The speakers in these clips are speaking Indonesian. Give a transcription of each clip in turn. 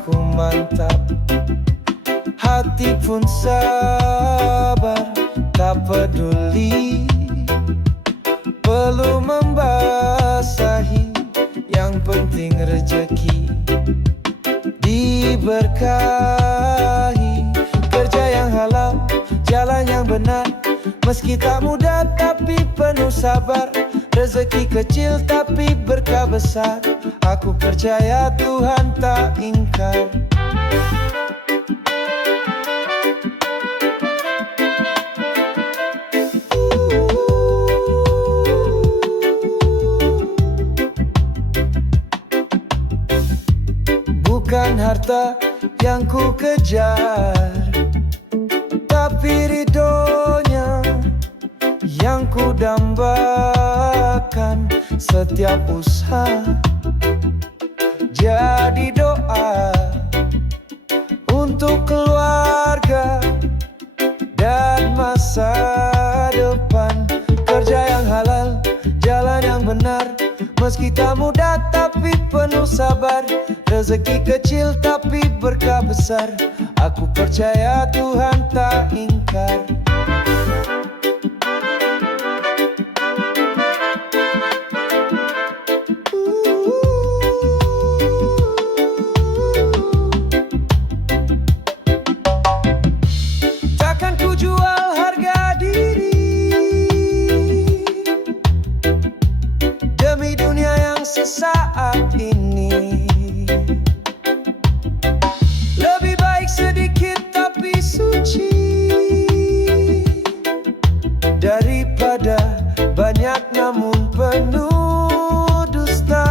langkahku mantap, hati pun sabar, tak peduli perlu membasahi, yang penting rezeki diberkahi. Kerja yang halal, jalan yang benar, meski tak mudah tapi penuh sabar. Rezeki kecil tapi berkah besar, aku percaya Tuhan tak ingkar. Bukan harta yang ku kejar, tapi ridhonya yang ku dambakan. Setiap usaha jadi doa untuk keluarga dan masa depan. Kerja yang halal, jalan yang benar, meski tak mudah tapi penuh sabar. Rezeki kecil tapi berkah besar, aku percaya Tuhan tak ingkar. Takkan ku jual harga diri demi dunia yang sesaat ini. Lebih baik sedikit tapi suci daripada banyak namun penuh dusta.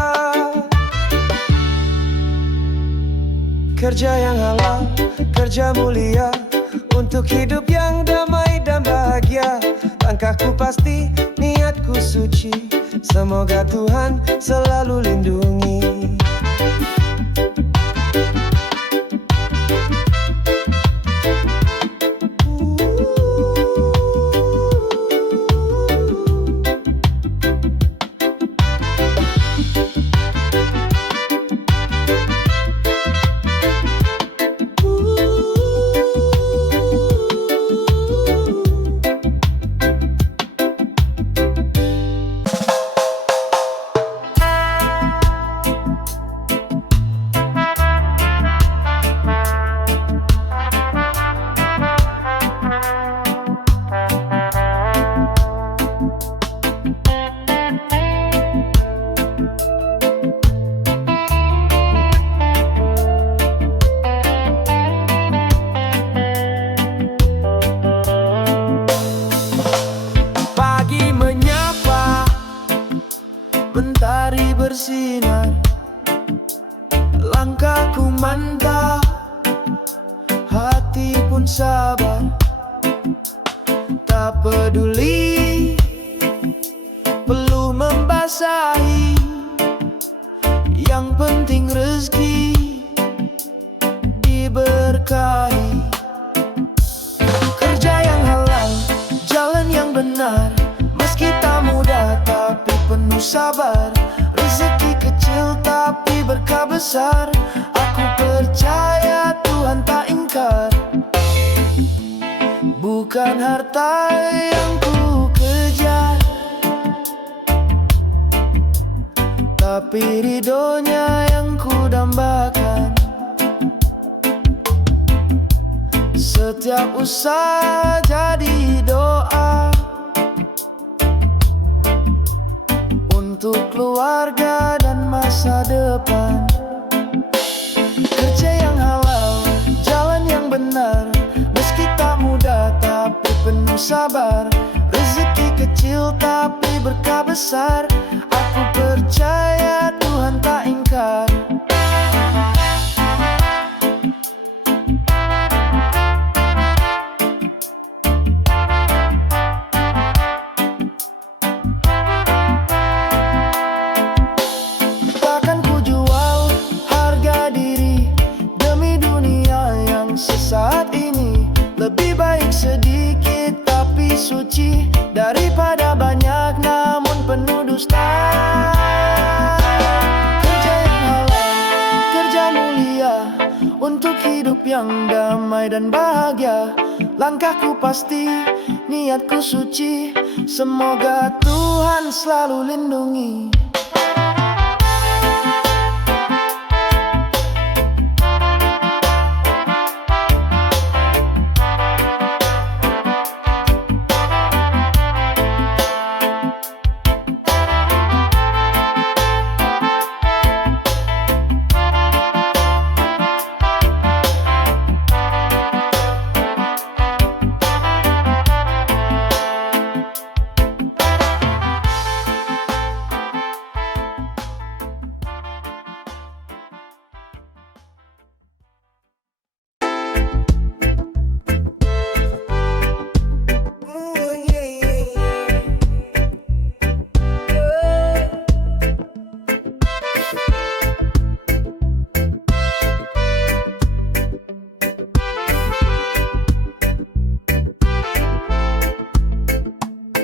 Kerja yang halal, kerja mulia, untuk hidup yang damai dan bahagia. Langkahku pasti, niatku suci, semoga Tuhan selalu lindungi. Mentari bersinar, langkahku mantap, hati pun sabar. Tak peduli perlu membasahi, yang penting rezeki diberkahi. Kerja yang halal, jalan yang benar, meski tak mudah tapi penuh sabar. Rezeki kecil tapi berkah besar, aku percaya Tuhan tak ingkar. Bukan harta yang ku kejar, tapi ridhonya yang ku dambakan. Setiap usaha jadi doa untuk keluarga dan masa depan. Kerja yang halal, jalan yang benar, meski tak mudah tapi penuh sabar. Rezeki kecil tapi berkah besar, aku percaya Tuhan tak ingkar. Saat ini lebih baik sedikit tapi suci daripada banyak namun penuh dusta. untuk hidup yang damai dan bahagia. Langkahku pasti, niatku suci. Semoga Tuhan selalu lindungi.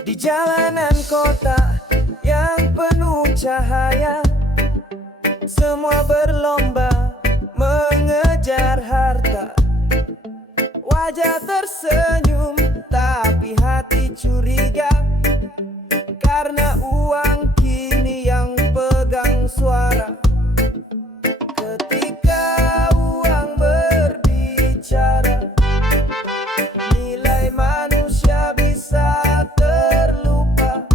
Di jalanan kota yang penuh cahaya, semua berlomba mengejar harta. Wajah tersenyum tapi hati curiga, karena uang kini yang pegang suara. Ketika uang berbicara, nilai manusia bisa terlupa.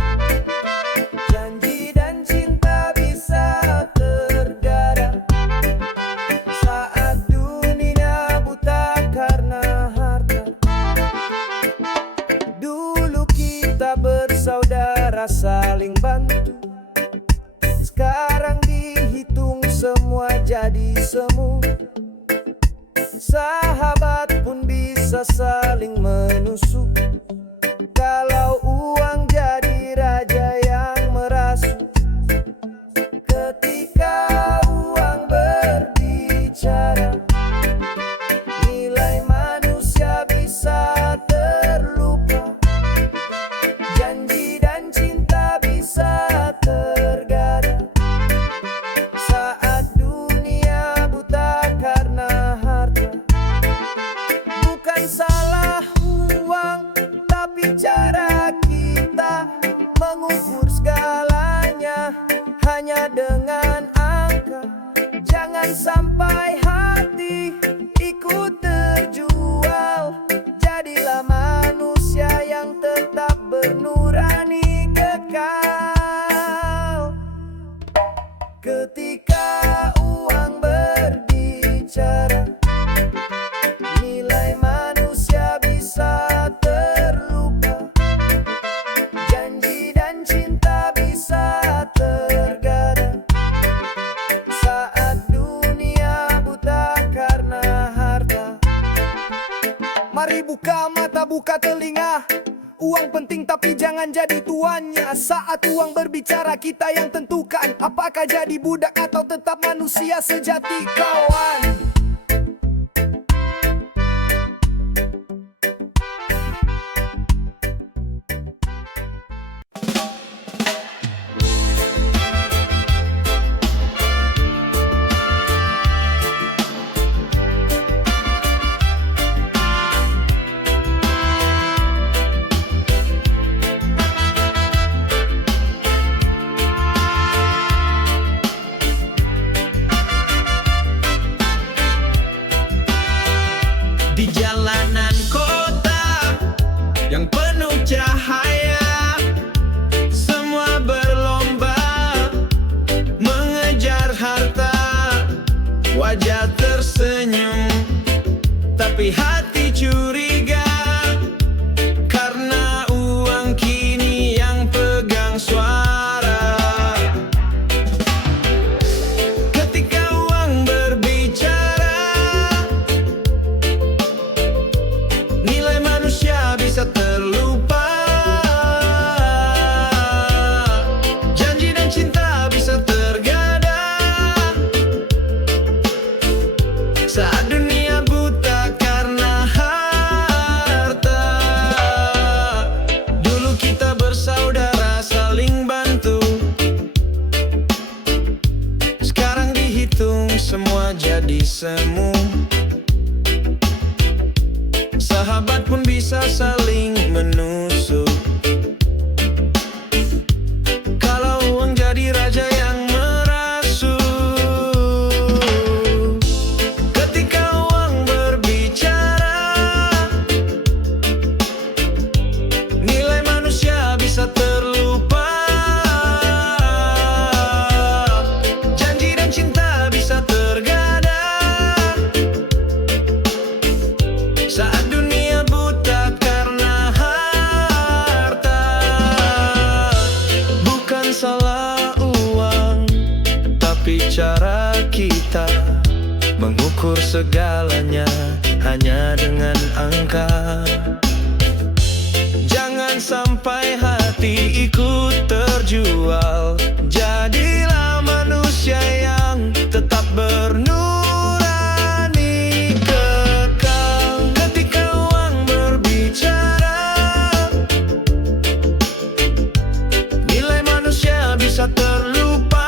Janji dan cinta bisa tergadang saat dunia buta karena harta. Dulu kita bersaudara saling bantu, sekarang dihitung semua jadi semu. Sahabat pun bisa saling menusuk kalau uang jadi raja yang merasuk. Ketika uang berbicara, nilai manusia bisa terlupa. Janji dan cinta bisa tergadang saat dunia buta karena harta. Bukan salah uang, tapi cara kita mengukur segalanya hanya dengan angka. Jangan sampai hati ikut terjual. Jadilah manusia yang tetap bernurani kekal. Ketika uang berbicara, nilai manusia bisa terlupa. Janji dan cinta bisa tergadang saat dunia buta karena harta. Mari buka mata, buka telinga. Uang penting tapi jangan jadi tuannya. Saat uang berbicara kita yang tentukan, apakah jadi budak atau tetap manusia sejati, kawan. Di jalanan kota yang penuh cahaya, semua berlomba mengejar harta. Wajah tersenyum tapi hati curiga, karena uang kini yang pegang suara. Ketika uang berbicara, nilai manusia bisa terlupa. Janji dan cinta bisa tergadang saat dunia buta karena harta. Dulu kita bersaudara saling bantu, sekarang dihitung semua jadi semu. bisa saling menusuk. Kalau uang jadi raja yang merasuk. Ketika uang berbicara, nilai manusia bisa terlupa. Janji dan cinta bisa tergadang saat dunia buta karena harta. Bukan salah uang, tapi cara kita mengukur segalanya hanya dengan angka. Jangan sampai hati ikut terjual. Jadilah manusia yang tetap bernurani kekal. Ketika uang berbicara, nilai manusia bisa terlupa.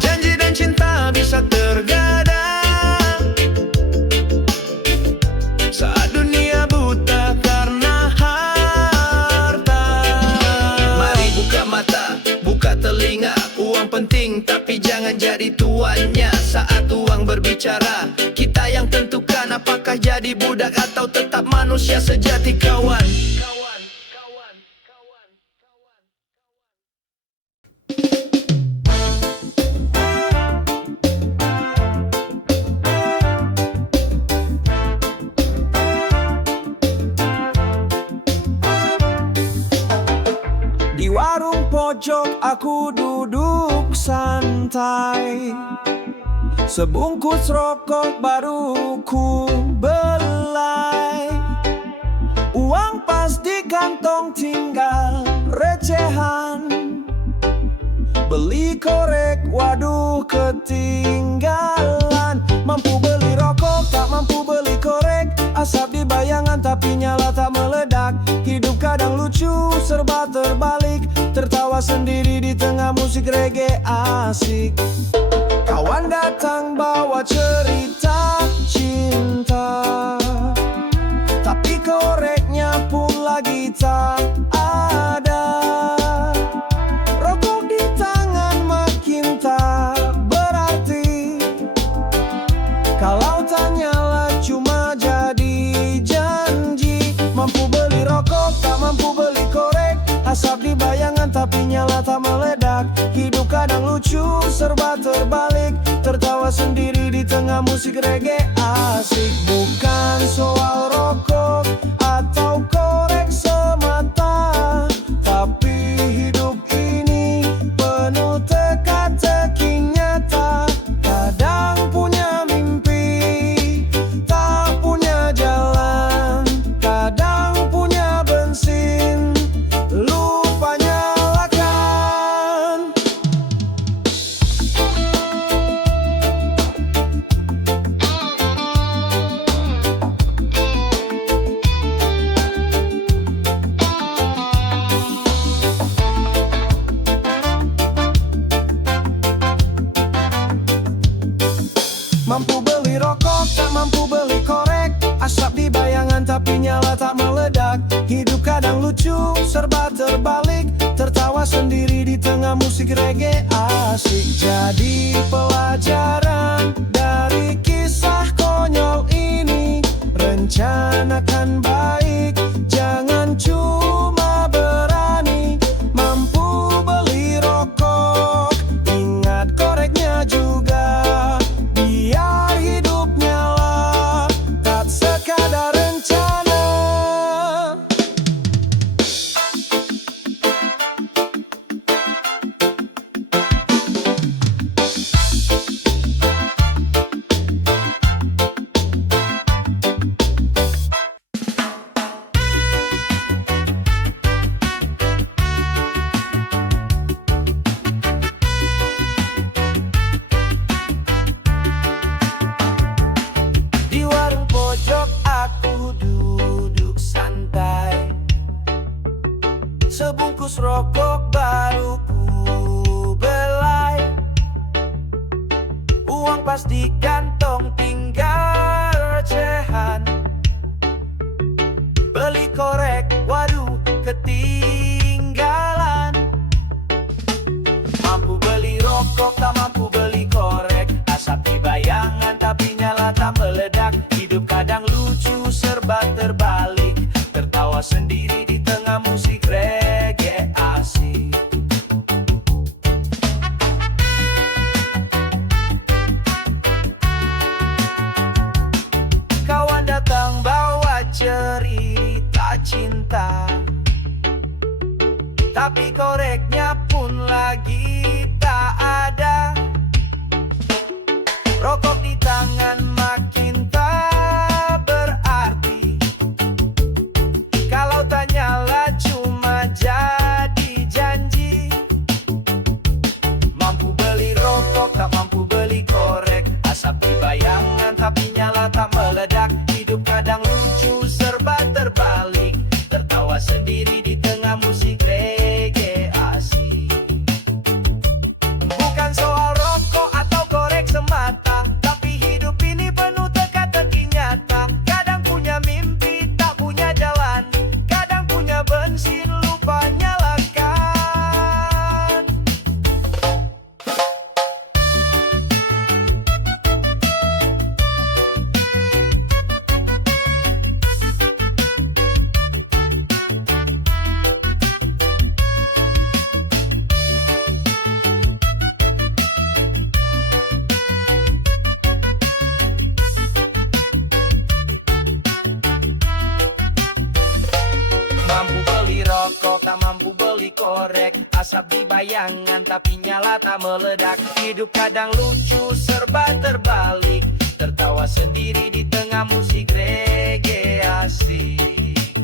Janji dan cinta bisa tergadang saat dunia buta karena harta. Mari buka mata, buka telinga. Uang penting tapi jangan jadi tuannya. Saat uang berbicara, kita yang tentukan apakah jadi budak atau tetap manusia sejati, kawan. Di warung pojok aku duduk santai, sebungkus rokok baru ku belai. Uang pas di kantong tinggal recehan. Beli korek, waduh ketinggalan. Mampu beli rokok, tak mampu beli korek. Asap di bayangan tapi nyala tak meledak. Hidup kadang lucu, serba terbalik. Tertawa sendiri di tengah musik reggae asik. Kawan datang bawa cerita cinta, tapi koreknya pun lagi tak ada. Rokok di tangan makin tak berarti kalau tak nyala cuma jadi janji. Mampu beli rokok, tak mampu beli korek. Asap di bayangan tapi nyala tak meledak. Hidup kadang lucu, serba terbalik. Tertawa sendiri di tengah musik reggae asik. Bukan soal rokok atau korek semata, tapi hidup ini penuh teka-teki nyata. Kadang punya mimpi, tak punya jalan. Kadang punya bensin, lupa nyalakan. Mampu beli rokok, tak mampu beli korek. Asap di bayangan tapi nyala tak meledak. Hidup kadang lucu, serba terbalik. Tertawa sendiri di tengah musik reggae asik. Jadi pelajaran dari kisah konyol ini, rencanakan baik, jangan cuma berani. Mampu beli rokok, ingat koreknya juga. Biar hidup nyala, tak sekadar rencana. Sebungkus rokok baru ku belai. Uang pas di kantong tinggal recehan. rokok tak mampu beli korek. Asap di bayangan tapi nyala tak meledak. Hidup kadang lucu serba terbalik. Tertawa sendiri di tengah musik reggae asik. Kawan datang bawa cerita cinta, tapi koreknya pun lagi tak ada. Rokok di tangan makin tak berarti. Kalau tak nyala cuma jadi janji. Mampu beli rokok tak mampu beli korek. Asap di bayangan tapi nyala tak meledak. Hidup kadang lucu serba terbalik. Tertawa sendiri di tengah musik reggae asik. Bukan soal rokok atau korek semata, tapi hidup ini penuh teka-teki nyata. Kadang punya mimpi tak punya jalan, kadang punya bensin lupa nyalakan. Mampu beli rokok, tak mampu beli korek. Asap di bayangan, tapi nyala tak meledak. Hidup kadang lucu, serba terbalik. Tertawa sendiri di tengah musik reggae asik.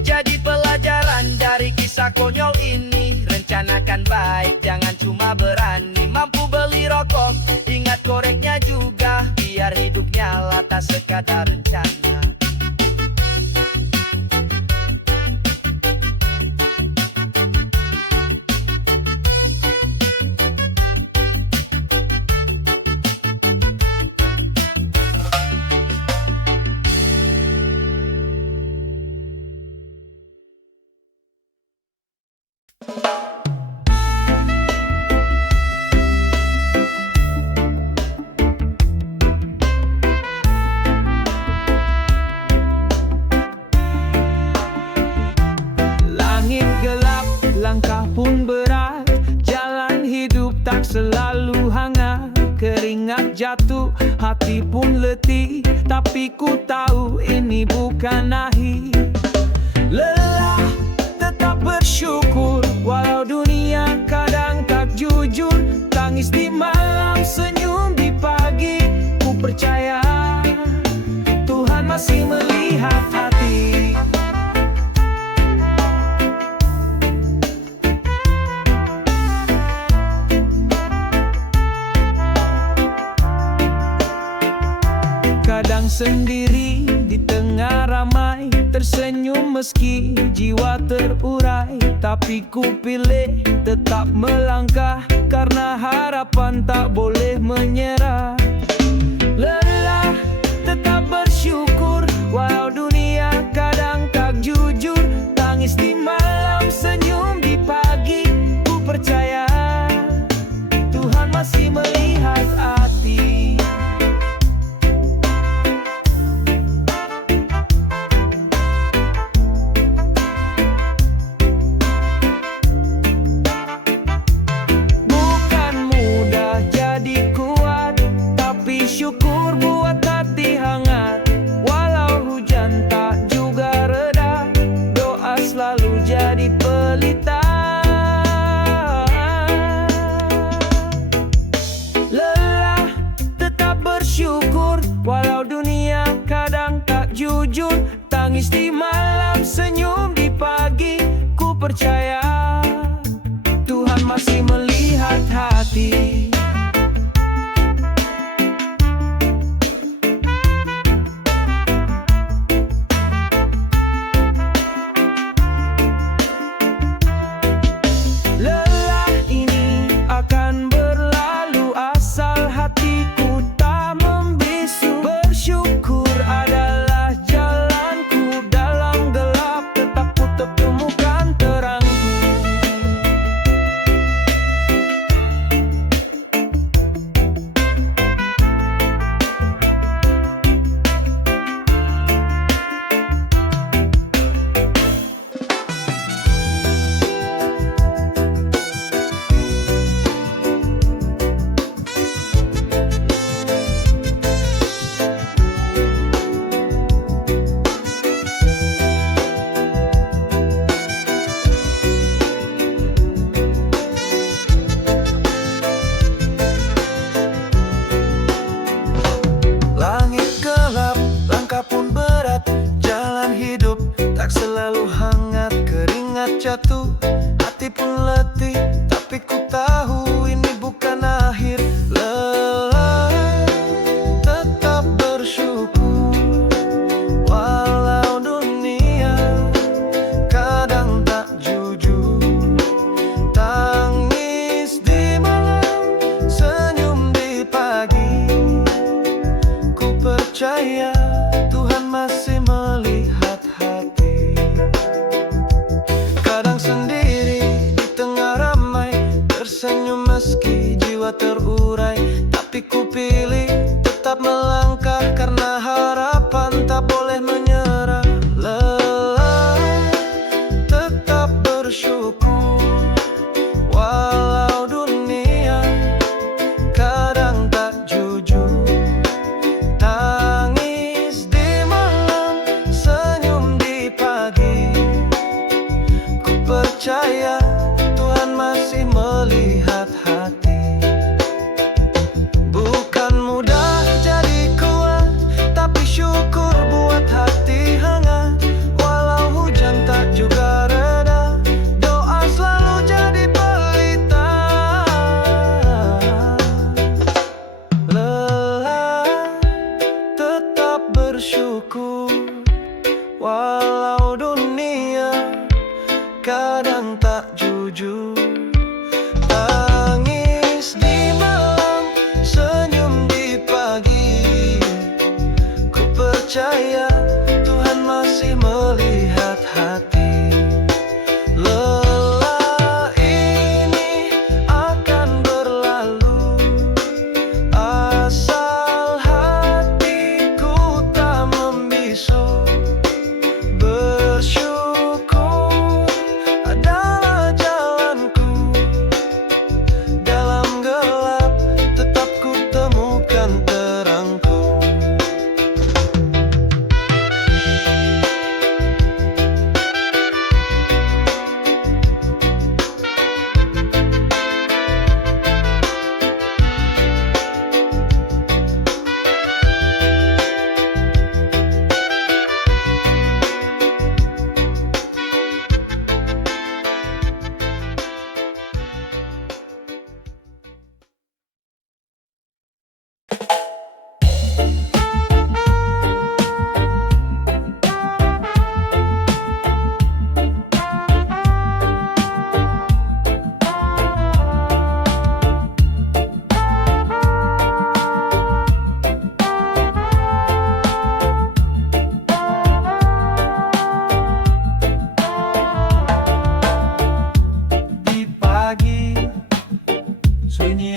Jadi pelajaran dari kisah konyol ini, rencanakan baik, jangan cuma berani. Mampu beli rokok, ingat koreknya juga, biar hidup nyala tak sekadar rencana. Langit gelap, langkah pun berat. Jalan hidup tak selalu hangat. Keringat jatuh, hati pun letih. Tapi ku tahu ini bukan akhir. Lelah, tetap bersyukur. Walau dunia kadang tak jujur. Tangis di malam, senyum di pagi. Ku percaya Tuhan masih melihat hati. Kadang sendiri di tengah ramai, tersenyum meski jiwa terurai. Tapi ku pilih tetap melangkah, karena harapan tak boleh menyerah. Lelah, tetap bersyukur. Walau dunia kadang tak jujur. Tangis di malam, senyum di pagi. Ku percaya Tuhan masih melihat hati. Bukan mudah jadi kuat, tapi syukur buat hati hangat. Walau hujan tak juga reda, doa selalu jadi pelita. Lelah, tetap bersyukur. Walau dunia kadang tak jujur. Tangis di malam, senyum di pagi. Ku percaya Tuhan masih melihat hati. Lelah ini akan berlalu asal hatiku tak membisu. Bersyukur adalah jalanku dalam gelap, tetap ku temukan terangku.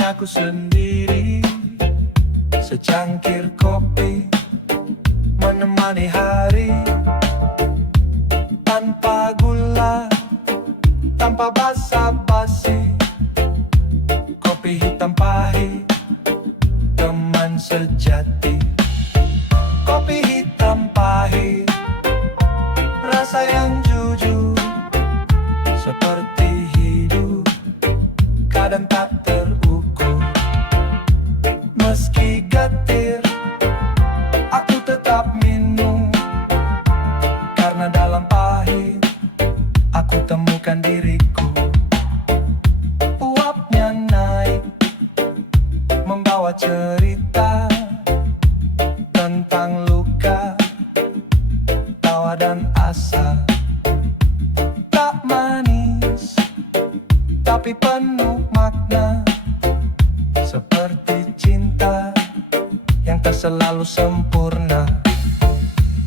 aku sendiri. Secangkir kopi menemani hari, tanpa gula, tanpa basa-basi. Kopi hitam pahit, teman sejati. Kopi hitam pahit, rasa yang jujur, seperti hidup, kadang tak terukur. Meski getir, aku tetap minum, karena dalam pahit aku temukan diriku. Uapnya naik, membawa cerita tentang luka, tawa dan asa. Tak manis, tapi penuh makna, seperti cinta yang tak selalu sempurna.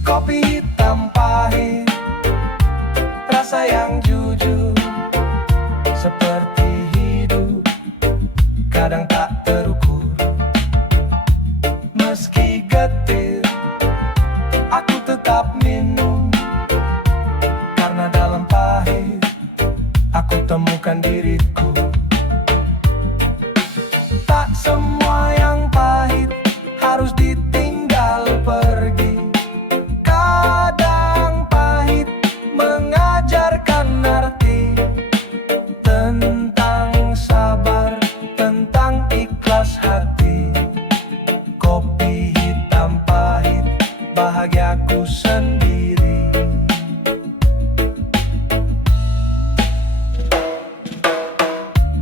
Kopi hitam pahit, rasa yang jujur, seperti hidup, kadang tak terukur. Meski getir, aku tetap minum, karena dalam pahit aku temukan diriku. Tak semua yang pahit harus ditinggal pergi. Kadang pahit mengajarkan arti tentang sabar, tentang ikhlas hati. Kopi hitam pahit, bahagiaku sendiri.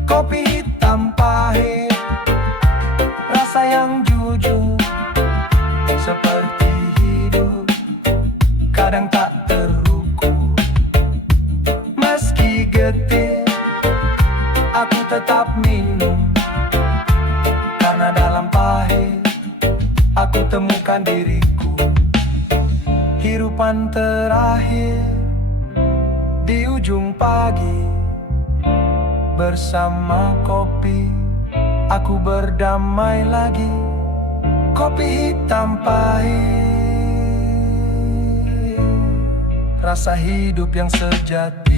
Kopi hitam pahit, rasa yang jujur, seperti hidup, kadang tak terukur. Meski getir, aku tetap minum, karena dalam pahit aku temukan diriku. Hirupan terakhir di ujung pagi, bersama kopi aku berdamai lagi. Kopi hitam pahit, rasa hidup yang sejati.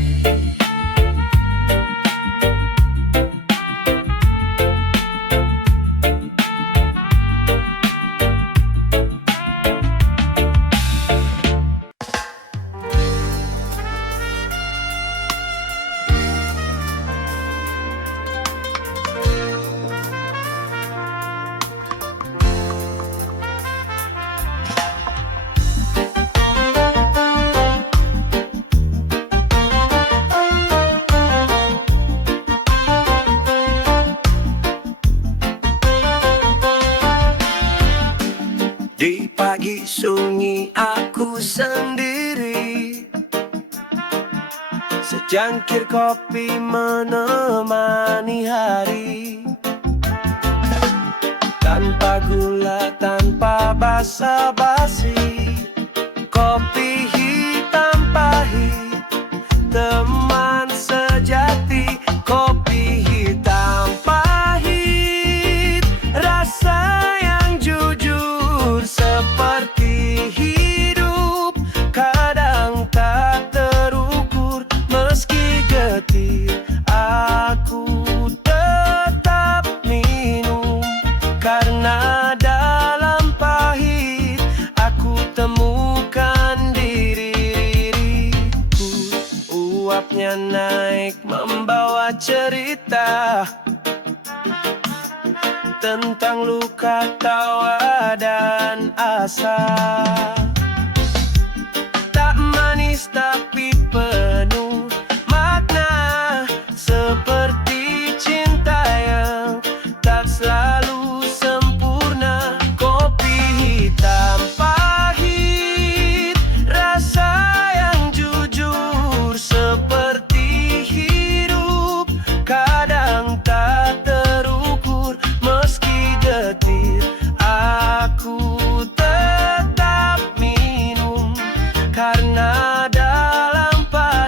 Di pagi sunyi aku sendiri, secangkir kopi menemani hari, tanpa gula, tanpa basa-basi. Kopi hitam pahit, teman sejati. Kopi hitam pahit, rasa yang jujur, seperti hidup, kadang tak terukur. Meski getir, aku tetap minum, karena dalam pahit aku temukan diriku. Uapnya naik, membawa cerita tentang luka, tawa dan asa. Tak manis tapi penuh makna, seperti cinta yang tak selalu sempurna. Kopi hitam pahit, rasa yang jujur, seperti hidup, kadang tak terukur. Meski getir, aku tetap minum, karena dalam pahit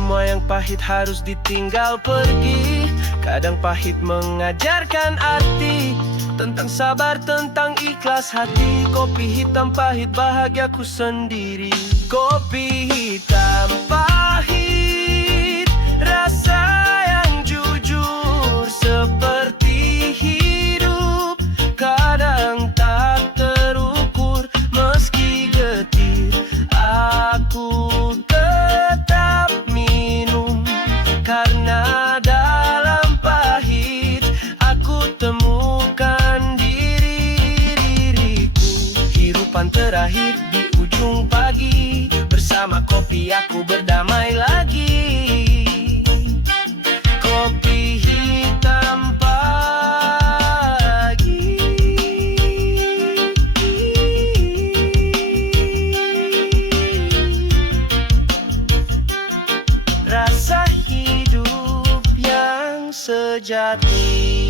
semua yang pahit harus ditinggal pergi. Kadang pahit mengajarkan arti, tentang sabar, tentang ikhlas hati. Kopi hitam pahit bahagiaku sendiri. Kopi hitam pahit, rasa yang jujur seperti hidup. Kadang tak terukur, meski getir aku tetap minum. Karena dalam pahit aku temukan diriku. Hirupan terakhir di ujung pagi, bersama kopi aku berdamai lagi. Kopi hitam pagi. Rasa hidup yang sejati.